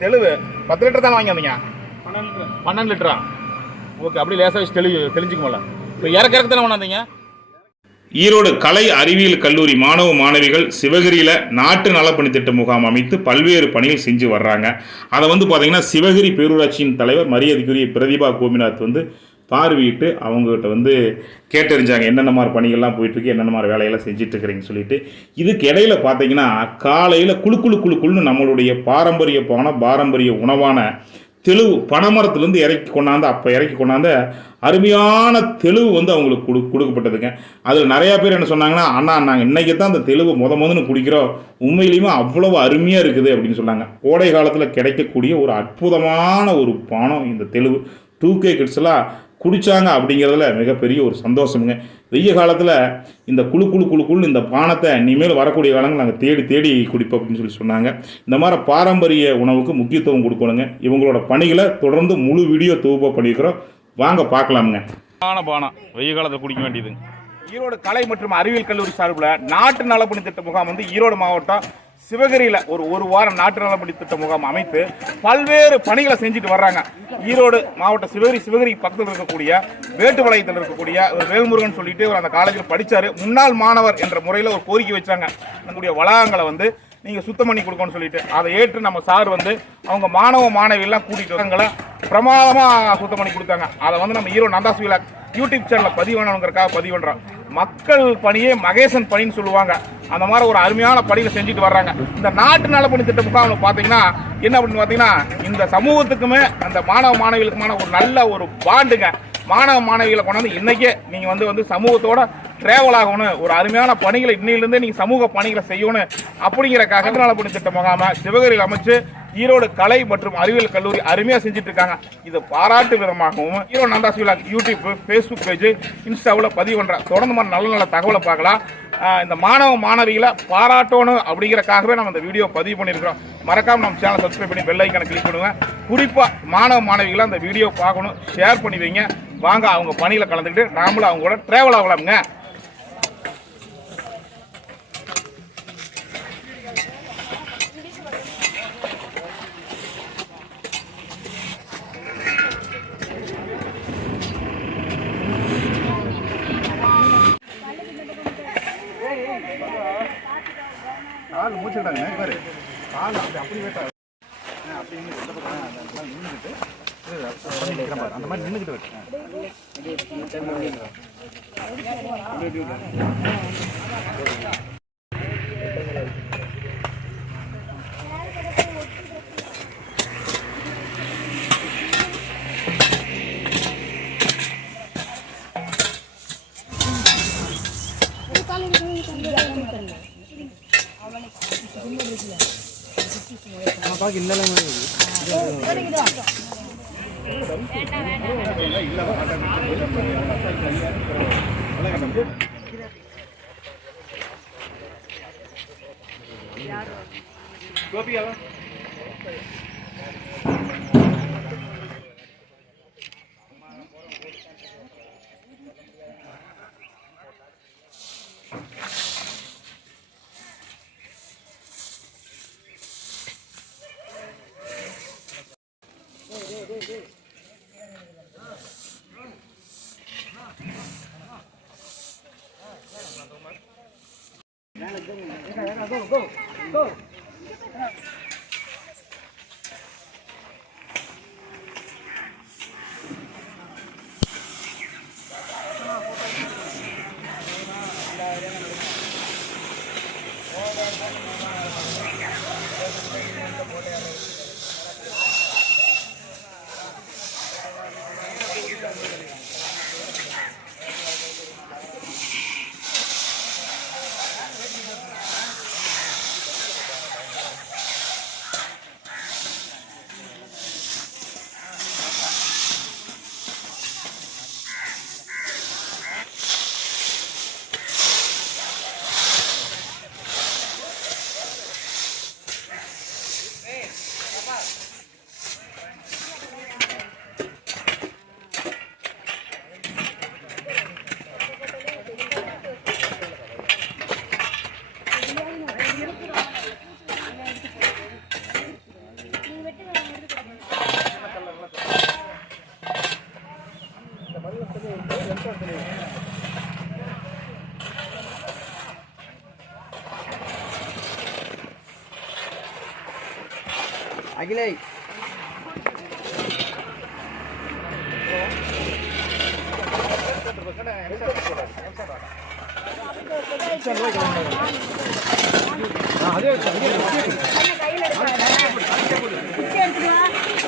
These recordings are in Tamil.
தெளிவு 10 லிட்டர் தானே வாங்கி வந்தீங்க? 12 லிட்டரா? ஓகே, அப்படி லேசாக வச்சு தெளிஞ்சுக்குமல்ல. இப்போ இறக்கிறதுக்கு தானே கொண்டாந்தீங்க? ஈரோடு கலை அறிவியல் கல்லூரி மாணவ மாணவிகள் சிவகிரியில் நாட்டு நலப்பணி திட்ட முகாம் அமைத்து பல்வேறு பணிகள் செஞ்சு வர்றாங்க. அதை பார்த்தீங்கன்னா சிவகிரி பேரூராட்சியின் தலைவர் மரியாதைக்குரிய பிரதிபா கோபிநாத் பார்வையிட்டு அவங்ககிட்ட கேட்டறிஞ்சாங்க என்னென்ன மாதிரி பணிகள்லாம் போயிட்டுருக்கு, என்னென்ன மாதிரி வேலையெல்லாம் செஞ்சிட்ருக்கிறீங்கன்னு சொல்லிட்டு. இதுக்கு இடையில பார்த்தீங்கன்னா காலையில் குழுக்குழுன்னு நம்மளுடைய பாரம்பரிய உணவான தெளிவு பனைமரத்துலேருந்து இறக்கி கொண்டாந்த அருமையான தெளிவு அவங்களுக்கு கொடுக்கப்பட்டதுங்க. அதில் நிறையா பேர் என்ன சொன்னாங்கன்னா, அண்ணா நாங்கள் இன்றைக்கி தான் அந்த தெளிவு முதன்னு குடிக்கிறோம், உண்மையிலையுமே அவ்வளவு அருமையாக இருக்குது அப்படின்னு சொன்னாங்க. கோடை காலத்தில் கிடைக்கக்கூடிய ஒரு அற்புதமான ஒரு பானம் இந்த தெளிவு. 2K கிட்ஸ்லாம் குடித்தாங்க அப்படிங்கிறதுல மிகப்பெரிய ஒரு சந்தோஷமுங்க. வெய்ய காலத்தில் இந்த குழு இந்த பானத்தை இனிமேல் வரக்கூடிய காலங்கள் நாங்கள் தேடி குடிப்போம் அப்படின்னு சொன்னாங்க. இந்த மாதிரி பாரம்பரிய உணவுக்கு முக்கியத்துவம் கொடுக்கணுங்க. இவங்களோட பணிகளை தொடர்ந்து முழு வீடியோ தொகுப்பாக பண்ணியிருக்கிறோம், வாங்க பார்க்கலாமுங்க. பானம் வெய்ய காலத்தில் குடிக்க வேண்டியது. ஈரோடு கலை மற்றும் அறிவியல் கல்லூரி சார்பில் நாட்டு நலப்பணி திட்ட முகாம் ஈரோடு மாவட்டம் சிவகிரியில் ஒரு வாரம் நாட்டு நலப்பணி திட்ட முகாம் அமைத்து பல்வேறு பணிகளை செஞ்சுட்டு வர்றாங்க. ஈரோடு மாவட்டம் சிவகிரி பக்கத்தில் இருக்கக்கூடிய வேட்டுவளையத்தில் இருக்கக்கூடிய ஒரு வேல்முருகன் சொல்லிட்டு அந்த காலேஜில் படித்தார். முன்னாள் மாணவர் என்ற முறையில் ஒரு கோரிக்கை வச்சாங்க, நம்முடைய வளாகங்களை நீங்கள் சுத்தம் பண்ணி கொடுக்கணும்னு சொல்லிட்டு. அதை ஏற்று நம்ம சார் அவங்க மாணவ மாணவியெல்லாம் கூட்டிகிட்டு வரங்களை பிரமாதமாக சுத்தம் பண்ணி கொடுத்தாங்க. அதை நம்ம ஈரோடு நந்தாஸ் விழா யூடியூப் சேனலில் பதிவு பண்ணணுங்கிறக்காக பதிவு பண்ணுறோம். மக்கள் பணியே மகேசன் பணின்னு சொல்லுவாங்க. அந்த மாதிரி ஒரு அருமையான பணிகளை செஞ்சுட்டு வர்றாங்க. இந்த நாட்டு நலப்பணி திட்ட முகாம் பார்த்தீங்கன்னா என்ன அப்படின்னு பார்த்தீங்கன்னா, இந்த சமூகத்துக்குமே அந்த மாணவ மாணவிகளுக்குமான ஒரு நல்ல ஒரு பாண்டுங்க. மாணவ மாணவிகளை கொண்டாந்து இன்னைக்கே நீங்கள் சமூகத்தோட டிராவல் ஆகணும், ஒரு அருமையான பணிகளை இன்னையிலிருந்தே நீங்கள் சமூக பணிகளை செய்யணும் அப்படிங்கிறக்காக நலப்பணி திட்ட முகாம சிவகிரியில் அமைச்சு ஈரோடு கலை மற்றும் அறிவியல் கல்லூரி அருமையாக செஞ்சுட்டு இருக்காங்க. இது பாராட்டு விதமாகவும் ஈரோடு நந்தாஸ் விழா யூடியூப், ஃபேஸ்புக் பேஜ், இன்ஸ்டாவில் பதிவு பண்ணுற தொடர்ந்து மாதிரி நல்ல தகவலை பார்க்கலாம். இந்த மாணவ மாணவிகளை பாராட்டணும் அப்படிங்கிறக்காகவே நம்ம இந்த வீடியோ பதிவு பண்ணியிருக்கிறோம். மறக்காமல் நம்ம சேனலை சப்ஸ்கிரைப் பண்ணி பெல் ஐக்கானை கிளிக் பண்ணுங்க. குறிப்பாக மாணவ மாணவிகளை அந்த வீடியோ பார்க்கணும், ஷேர் பண்ணி வைங்க. வாங்க அவங்க பணியில் கலந்துக்கிட்டு நாமளும் அவங்க கூட ட்ராவல் ஆகலாமுங்க. கால் மூச்சுட்டாங்க பாரு, கால் அப்படி வேட்டா அப்படி நின்றுக்கிட்டு அந்த மாதிரி நின்றுக்கிட்டு வச்சு கோபியாவா go. அகிலை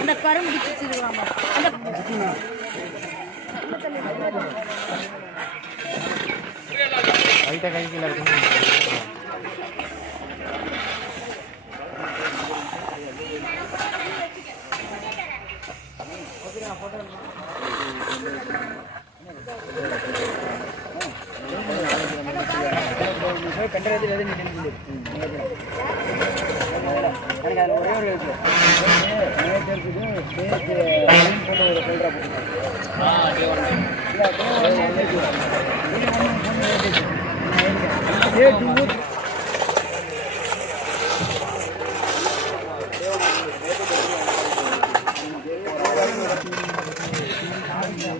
அந்த கரும்பு பிடிச்சிருக்காங்க லைட்டாக கை கீழே இருக்கு கண்டது எனக்கு அதில் ஒரே ஒரு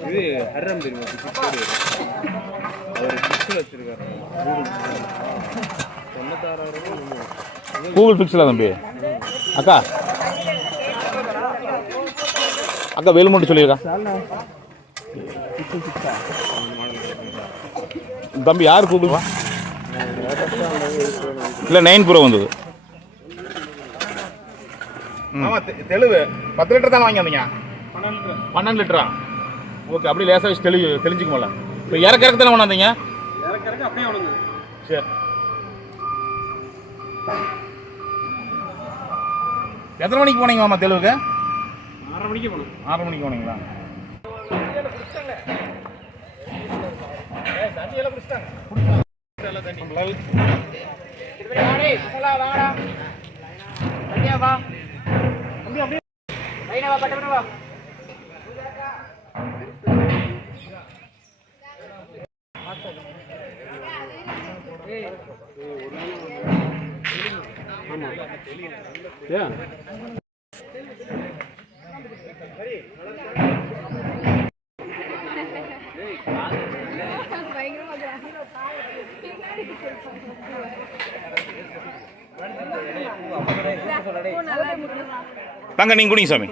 இது ஹர்ரம் தெரியுமா அவர் பிக்சல் வச்சிருக்காரு கூகுள் பிக்சலா தம்பி அக்கா அக்கா வேலுமூட்டு சொல்லியிருக்கா தம்பி யார் கூகுள் இல்லை 9 ப்ரோ வந்தது ஆமா தெளிவு 10 லிட்டர் தானே வாங்கி வந்தீங்க 12 லிட்டரா ஓகே அப்படியே லேசாக வச்சு தெளிஞ்சுக்குமல்ல இப்போ இறக்க தானே கொண்டாந்தீங்க அப்படியே ஒன்று சரி எத்தனை மணிக்கு போனீங்க மாமா தெளிவுக்கு 6:30 மணிக்கு போகணும் 6 மணிக்கு போனீங்களா தாங்க நீங்கள் குடிங்க சாமி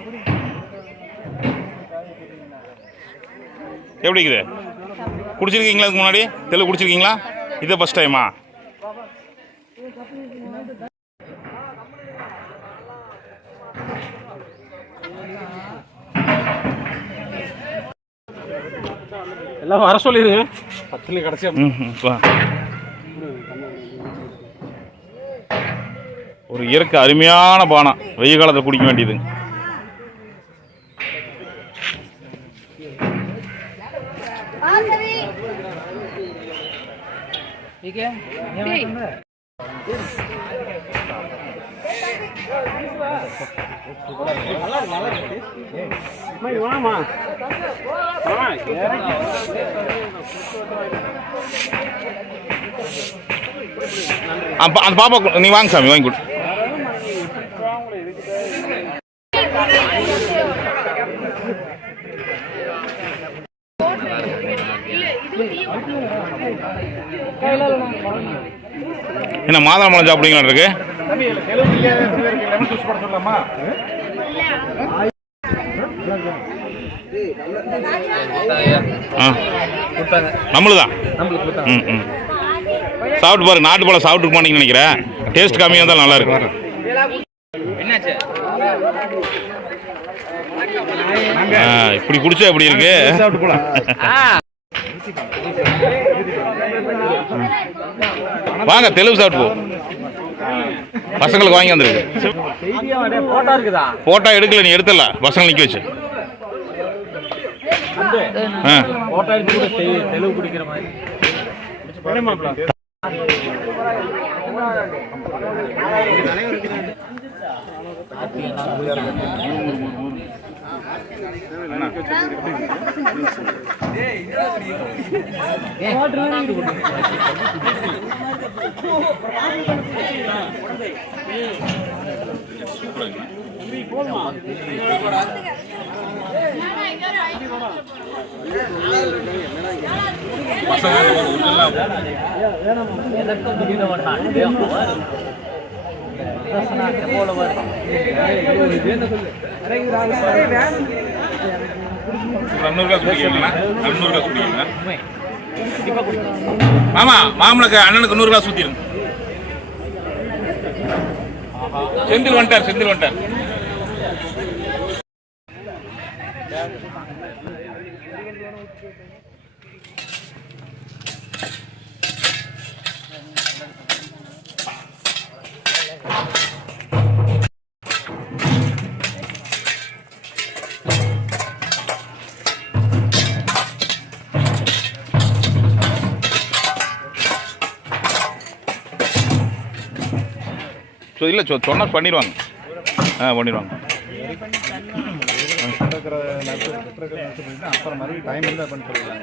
எப்படி இருக்குது குடிச்சிருக்கீங்களா இதுக்கு முன்னாடி தெளிவு குடிச்சிருக்கீங்களா இது ஃபஸ்ட் டைமா எல்லாம் வர சொல்லிடுங்க 10 கடைசியா ஒரு இயற்கை அருமையான பானம் வெயில் காலத்தில் குடிக்க வேண்டியது அந்த பாப்பா நீ வாங்க சாமி வாங்கி கொடு என்ன மாதுளம்பழம் சாப்பிடுவீங்களா இருக்கு நம்மளுதான் சாப்பிட்டு பாருங்க நாட்டு பழம் சாப்பிட்டு போனீங்கன்னு நினைக்கிறேன் டேஸ்ட் கம்மியாக இருந்தாலும் நல்லா இருக்கும் இப்படி குடிச்சா எப்படி இருக்கு வாங்க தெலுங்கு சாப்பிட்டு போ பசங்களுக்கு வாங்கி வந்துருக்கு போட்டோ எடுக்கல நீ எடுத்தல பசங்க நிக்க வச்சு தெலுங்கு குடிக்கிற மாதிரி கிளாஸ் குடிக்கிறீங்களா? 200 கிளாஸ் குடிக்கிறீங்களா? மாமா மாமனுக்கு அண்ணனுக்கு 100 கிளாஸ் ஊத்திருங்க. செந்தில் வந்துட்டார். இல்லை சொன்னா பண்ணிடுவாங்க. பண்ணிடுவாங்க. அப்புறம் மறுபடியும் டைம் இருந்தால் பண்ணி சொல்லுவாங்க.